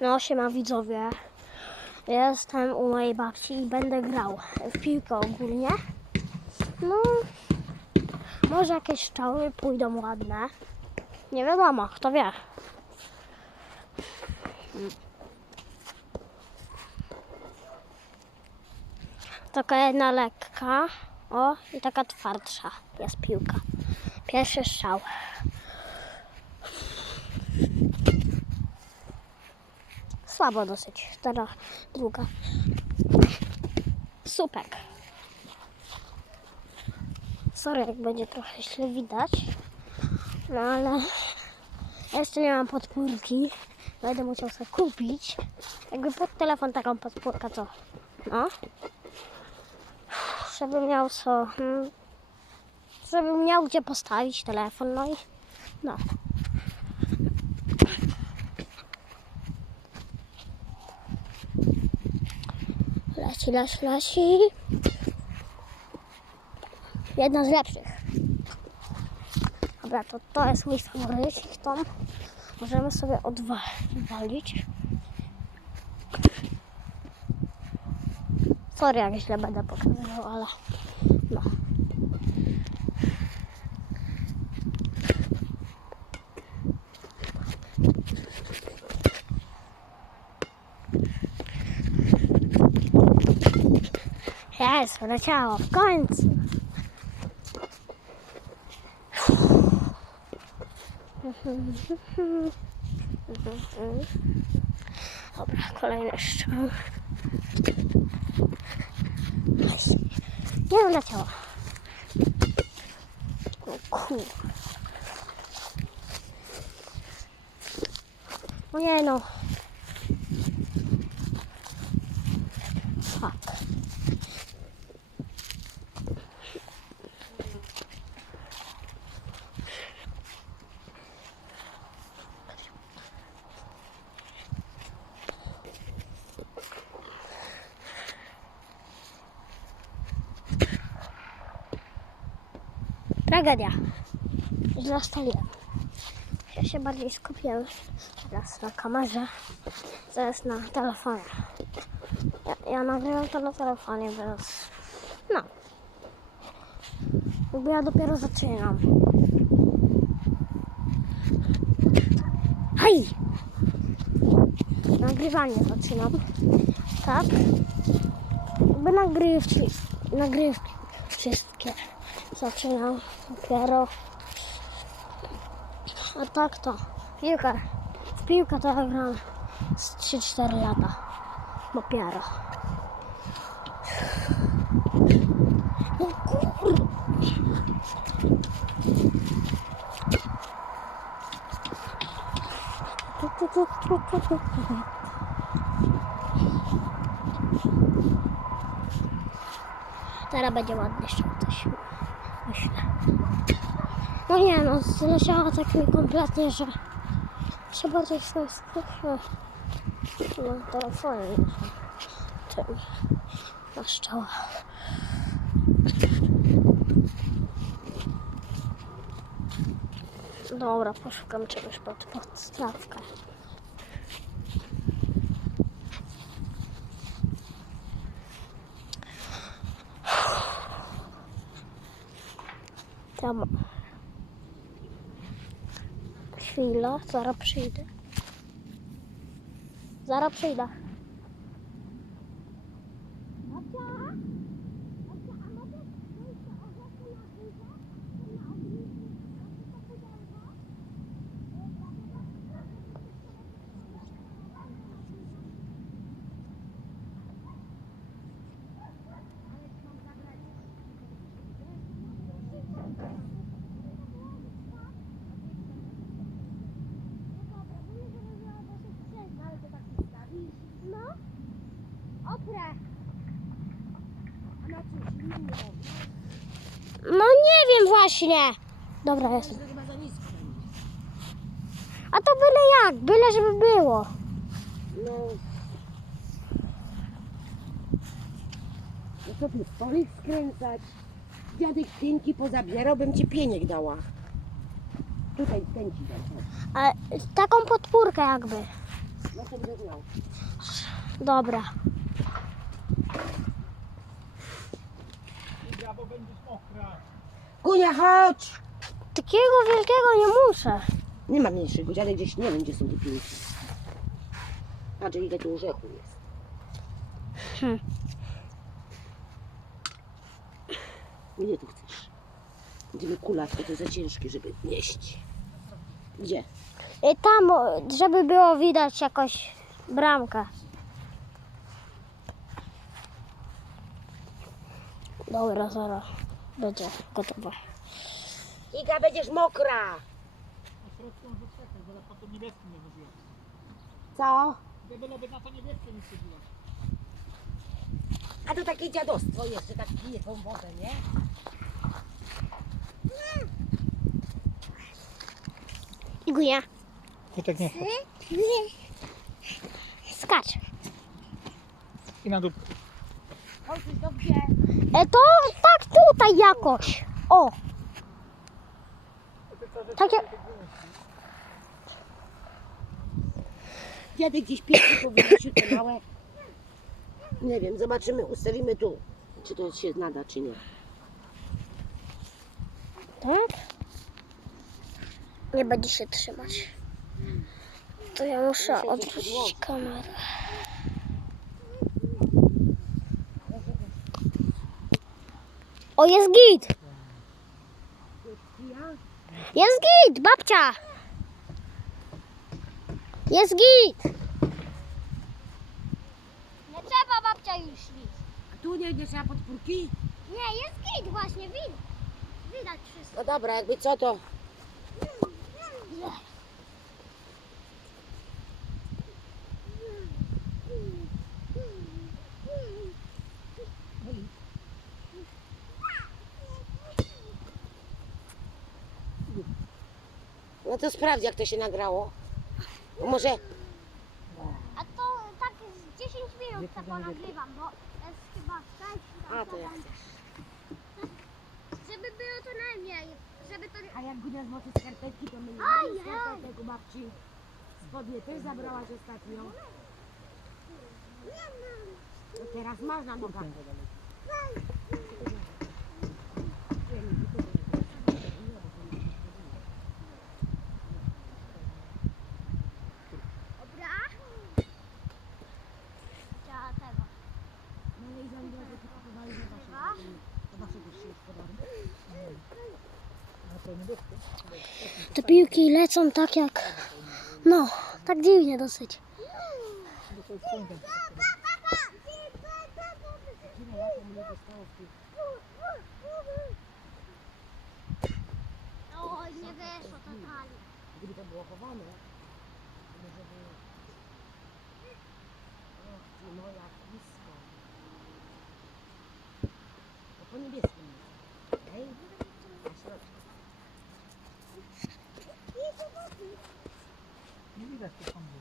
No, siema widzowie. Jestem u mojej babci i będę grał w piłkę ogólnie. No, może jakieś strzały pójdą ładne. Nie wiadomo, kto wie. Taka jedna lekka. O, i taka twardsza jest piłka. Pierwszy strzał. Słabo dosyć. Teraz druga. Supek. Sorry, jak będzie trochę źle widać. No ale jeszcze nie mam podpórki. Będę musiał sobie kupić. Jakby pod telefon taką podpórkę, co? No. Żeby miał co. hmm, Żeby miał gdzie postawić telefon, no i no. Leci, leci, leci. Jedna z lepszych. Dobra, to, to jest mój faworycik. Tą możemy sobie odwalić. Sorry, jak źle będę pokazywał, ale Jest, leciało w końcu. Dobra, kolejny strzał. Aj, Nie leciało. O kur... O nie no. Fuck. Tragedia. Źle staliłem. Ja się bardziej skupiłem teraz na kamerze, zamiast na telefonie. Ja, ja nagrywam to na telefonie, więc no. Jakby ja dopiero zaczynam. Hej! Nagrywanie zaczynam. Tak. Jakby nagrywki, nagrywki wszystkie zaczynam dopiero. A tak to piłka. W piłkę to gram z 3-4 lata. Dopiero. No kur... Tu, tu, tu, tu, tu, tu, tu. Teraz będzie ładny strzał coś. Myślę. No nie no, zleciało tak mi kompletnie, że się bardziej skupię na telefonie. Tym na szczała. Dobra, poszukam czegoś pod podstawkę. Tam. Chwila, zaraz przyjdę. Zaraz przyjdę. No nie wiem właśnie. Dobra, jestem. A to byle jak, byle żeby było. No. No to tu stolik skręcać. Dziadek pięki pozabierał, bym ci pieniek dała. Tutaj ten ci dam. A taką podpórkę jakby. No to będę miał. Dobra. Kunia, chodź! Takiego wielkiego nie muszę. Nie ma mniejszego, dziadek gdzieś nie wiem, gdzie są te piłki. Patrz, ile tu orzechu jest. Hmm. Ile tu chcesz? Kulać, bo to za ciężkie, żeby nieść. Gdzie? I tam, o, żeby było widać jakoś bramkę. Dobra, zaraz będzie gotowe. Iga, będziesz mokra! Po tym niebieskim nie chodziła. Co? Gdyby na to niebieskie nie chodziła. A to takie dziadostwo jeszcze, tak pije tą wodę, nie? Igunia. Ty tak nie Skacz. I na dół. Chodź, to gdzie? E to tak tutaj jakoś. O. Tak jak... Dziadek gdzieś pięknie powiesił te małe. Nie wiem, zobaczymy, ustawimy tu. Czy to się nada, czy nie. Tak? Nie będzie się trzymać. To ja muszę odwrócić kamerę. O, jest git! Jest git, babcia! Jest git! Nie trzeba babcia już nic. A tu nie, nie trzeba podpórki? Nie, jest git właśnie, widać. Widać wszystko. No dobra, jakby co to. No to sprawdź, jak to się nagrało. Może. A to tak z 10 minut tak nagrywam, bo jest chyba 6 A, to jak chcesz. Żeby było to najmniej, żeby to... A jak Gunia zmoczy skarpetki, to my nie Ajaj. mamy skarpetek u babci. Spodnie też zabrałaś ostatnio. No teraz masz na nogach. Dobra? Trzeba tego. No i za że ci kupowali na Dobra? wasze, to wasze też się już podoba. Na to niebieskie. Te piłki lecą tak jak... No, tak dziwnie dosyć. Bo to jest ciągle. Dziwne, jak to mnie dostało w tych Oj, nie weszło totalnie. Gdyby to było chowane, to może by... Och, ty moja blisko. No po niebieskim jest. Okej? Na środku. Nie widać tu sądu.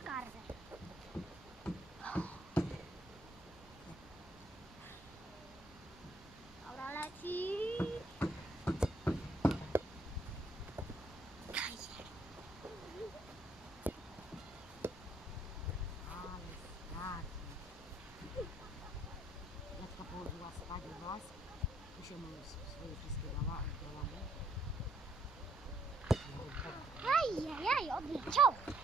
Skarżę. Dobra, leci. Ale strasznie. Jatka położyła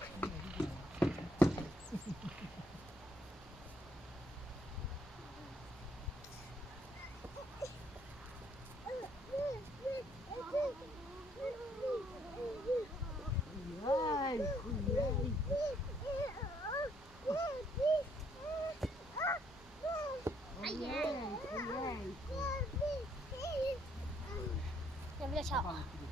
spać u was. Tu się mamy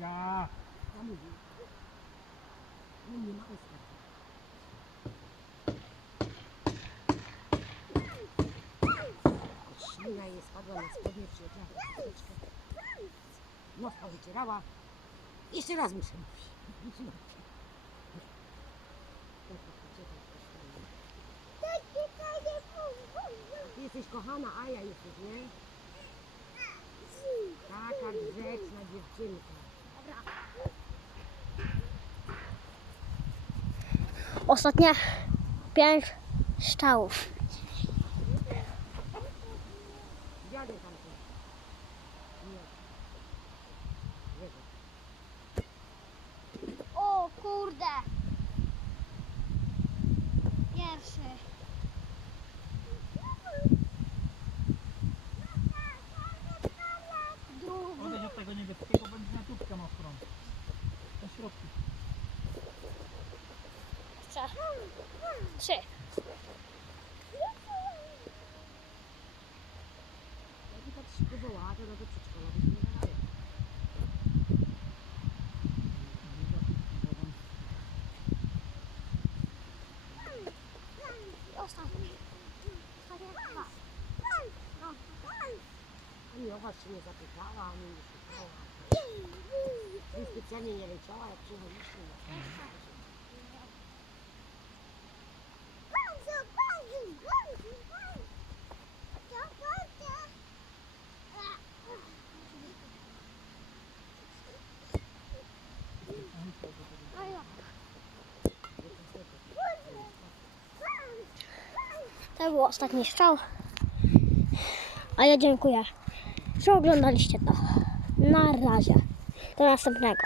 Ja mówię. No nie ma ustępu. Ślicznie. Padła na spodnie, przyjechała troszeczkę. Nos powycierała. Jeszcze raz muszę mówić. Ty jesteś kochana, Aja jesteś, nie? Taka grzeczna dziewczynka. Ostatnie pięć strzałów. Dziady tam są. Nie. Wierzę. O kurde! Pierwszy. Drugi. Odejdź od tego niebieskiego, będzie na tubkę mokrą. Na środku. Trzy. Trzy. Jakby tak się powołała, to do przedszkola by się nie dawało. Ostatni. Ostatnie dwa. No. Owa się nie zapytała, ani nie szukała. Ani specjalnie nie leciała, jak przyjechaliśmy. To był ostatni strzał. A ja dziękuję, że oglądaliście to. Na razie. Do następnego.